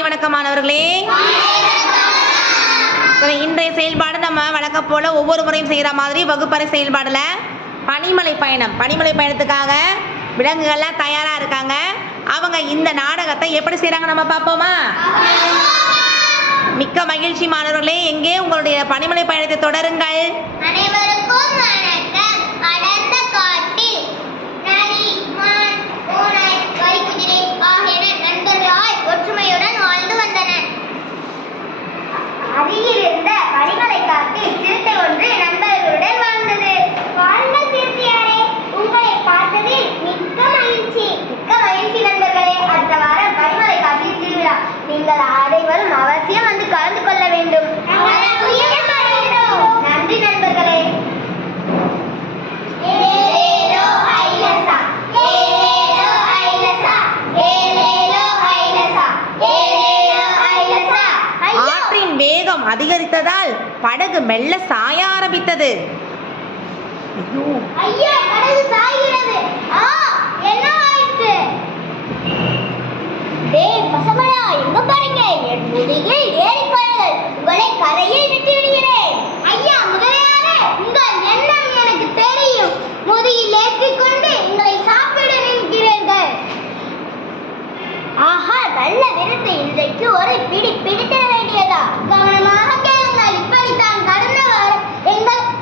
காலை வணக்கம் மாணவர்களே. இன்றைய செயல்பாடு நம்ம வழக்கம் போல ஒவ்வொரு முறையும் செய்கிற மாதிரி வகுப்பறை செயல்பாடுல பனிமலை பயணத்துக்காக விலங்குகள்லாம் தயாரா இருக்காங்க. அவங்க இந்த நாடகத்தை எப்படி செய்றாங்க நம்ம பார்ப்போமா? மிக்க மகிழ்ச்சி மாணவர்களே. எங்கே உங்களுடைய பனிமலை பயணத்தை தொடருங்கள். அனைவருக்கும் வணக்கம். அடர்ந்த காட்டில் நரி, மான், ஓநாய், வரிக்குதிரை ஆகியன நண்பர்களாய் ஒற்றுமையுடன் வாழ்ந்து வந்தனர். அருகிலிருந்த பனிமலை காட்டில் சிறுத்தை ஒன்று நண்பர்களுடன் வாழ்ந்தது. வாருங்கள் சிறுத்தையாரே, உங்களை பார்த்ததில் மிக்க மகிழ்ச்சி. மிக்க மகிழ்ச்சி நண்பர்களே. அடுத்த வாரம் பனிமலை காட்டில் திருவிழா. நீங்கள் அனைவரும் அவசியம் வந்து கலந்து கொள்ள வேண்டும். நன்றி நண்பர்களே. ஆற்றின் வேகம் அதிகரித்ததால் படகு மெல்ல சாய ஆரம்பித்தது. ஐயா, படகு சாய்கிறது. என்ன ஆயிற்று? டேய் பசங்களா, எங்க பாருங்க, என் முதுகில் ஏறி பாருங்கள். உங்களை கரையில் விட்டு விடுகிறேன். ஐயா முதலியாரே, உங்கள் எண்ணம் எனக்கு தெரியும். முதுகில் ஏற்றிக்கொண்டு உங்களை சாப்பிட நினைக்கிறீர்கள். ஆஹா, நல்ல விருந்து. இன்றைக்கு ஒரு பிடி பிடித்திட வேண்டியதா? கவனமாக கேளுங்கள். இப்படித்தான் கடந்த வாரம்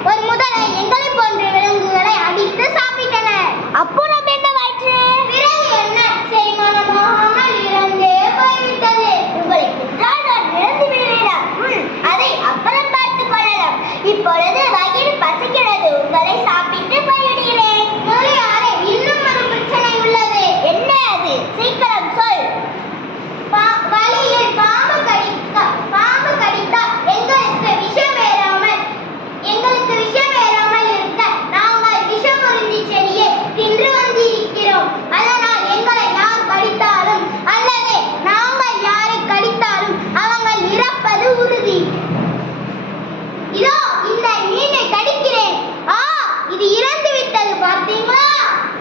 ஒரு முதலை எங்களை போன்ற விலங்குகளை அடித்து சாப்பிட்டனர். அப்போ நம்ம என்ன ஆயிற்று? பிறகு என்ன? செரிமானமாகாமல் இறந்தே போய்விட்டது. உங்களை கொன்றால் நான் இறந்து விடுவேனா? அதை அப்புறம் பார்த்துக் கொள்ளலாம். இப்பொழுது வயிறு பசிக்கிறது. உங்களை சாப்பிட்டு போய்விடுகிறேன். முதலியாரே, இன்னும் ஒரு பிரச்சனை உள்ளது. என்ன அது? சீக்கிரம் சொல். வழியில் பாம்பு கடித்தால் எங்களுக்கு விஷம் ஏறாமல் இருக்க நாங்கள் விஷமுறிஞ்சி செடியை தின்று வந்திருக்கிறோம். அதனால் எங்களை யார் கடித்தாலும் அல்லது நாங்கள் யாரை கடித்தாலும் அவங்க இறப்பது உறுதி. இதோ இந்த மீனை கடிக்கிறேன். இது இறந்து விட்டது, பார்த்தீங்களா?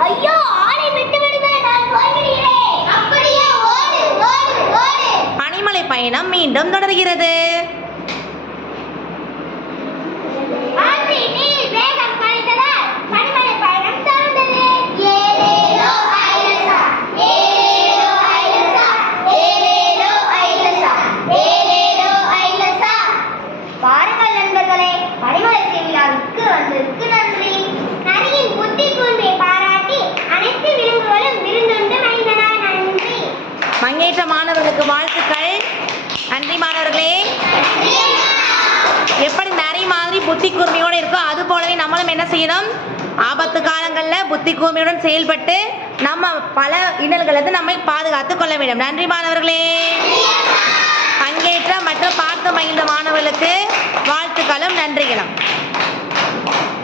ஐயோ, ஆளை விட்டு விடுங்கள், நான் போய்விடுகிறேன். அப்படியே ஓடு ஓடு ஓடு. பனிமலை பயணம் மீண்டும் தொடர்கிறது. பாருங்கள் நண்பர்களே, பனிமலை திருவிழாவுக்கு வந்ததற்கு நன்றி. நரியின் புத்தி கூர்மையை பாராட்டி அனைத்து விலங்குகளும் விருந்துண்டு மகிழ்ந்தன. நன்றி. பங்கேற்ற மாணவர்களுக்கு வாழ்த்துக்கள். நன்றி மாணவர்களே. எப்படி நரி மாதிரி புத்தி கூர்மையோடு இருக்கோ அது போலவே நம்மளும் என்ன செய்யணும்? ஆபத்து காலங்களில் புத்தி கூர்மையுடன் செயல்பட்டு நம்ம பல இன்னல்களிலிருந்து நம்மை பாதுகாத்துக் கொள்ள வேண்டும். நன்றி மாணவர்களே. பங்கேற்ற மற்றும் பார்த்து மகிழ்ந்த மாணவர்களுக்கு வாழ்த்துக்களும் நன்றிகளும்.